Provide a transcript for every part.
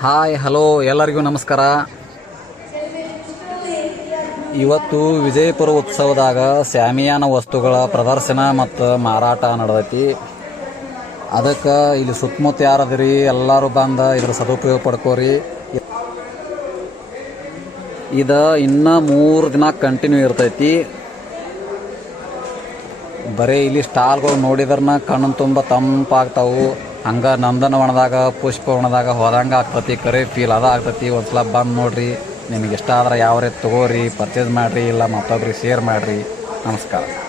Hi, hello, ಎಲ್ಲರಿಗೂ ನಮಸ್ಕಾರ. ಇವತ್ತು ವಿಜಯಪುರ ಉತ್ಸವದಾಗ ಸ್ಯಾಮಿಯಾನ ವಸ್ತುಗಳ ಪ್ರದರ್ಶನ ಮತ್ತು ಮಾರಾಟ ನಡೆದೈತಿ. ಅದಕ್ಕೆ ಇಲ್ಲಿ ಸುತ್ತಮುತ್ತ ಯಾರದಿರಿ, ಎಲ್ಲರೂ ಬಂದ ಇದ್ರ ಸದುಪಯೋಗ ಪಡ್ಕೋರಿ. ಇದು ಇನ್ನೂ ಮೂರು ದಿನ ಕಂಟಿನ್ಯೂ ಇರ್ತೈತಿ. ಬರೀ ಇಲ್ಲಿ ಸ್ಟಾಲ್ಗಳು ನೋಡಿದ್ರನ್ನ ಕಣ್ಣು ತುಂಬ ತಂಪಾಗ್ತಾವು. ಹಂಗೆ ನಂದನವನದಾಗ, ಪುಷ್ಪವನದಾಗ ಹೋದಂಗೆ ಆಗ್ತತಿ, ಕರೆ ಫೀಲ್ ಅದ ಆಗ್ತತಿ. ಒಂದ್ಸಲ ಬಂದು ನೋಡ್ರಿ, ನಿಮಗೆ ಇಷ್ಟ ಆದ್ರೆ ಯಾವ ರೀತಿ ತೊಗೋರಿ ಪರ್ಚೇಸ್ ಮಾಡಿರಿ, ಇಲ್ಲ ಮತ್ತೊಬ್ರಿಗೆ ಶೇರ್ ಮಾಡಿರಿ. ನಮಸ್ಕಾರ.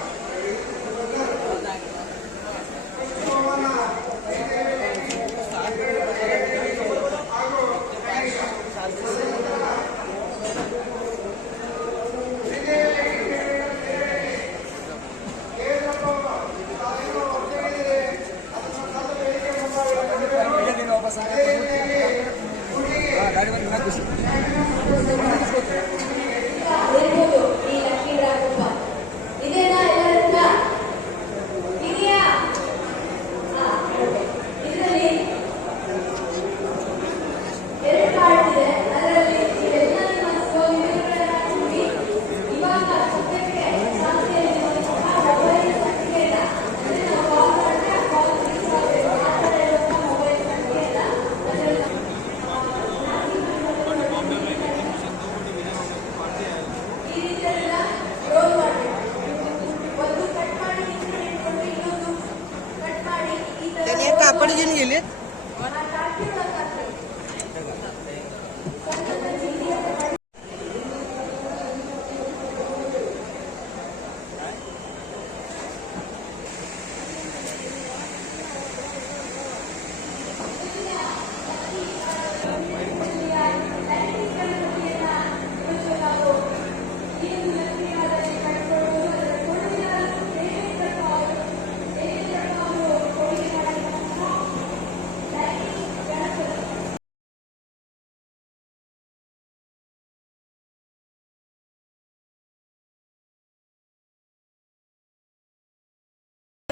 घेऊन गेले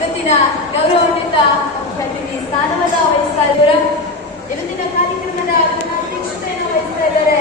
ಇವತ್ತಿನ ಗೌರವಾನ್ವಿತ ಅತಿಥಿ ಸ್ಥಾನವನ್ನ ವಹಿಸ್ತಾ ಇದ್ದಾರೆ. ಇವತ್ತಿನ ಕಾರ್ಯಕ್ರಮದ ಅಧ್ಯಕ್ಷತೆಯನ್ನು ವಹಿಸ್ತಾ ಇದ್ದಾರೆ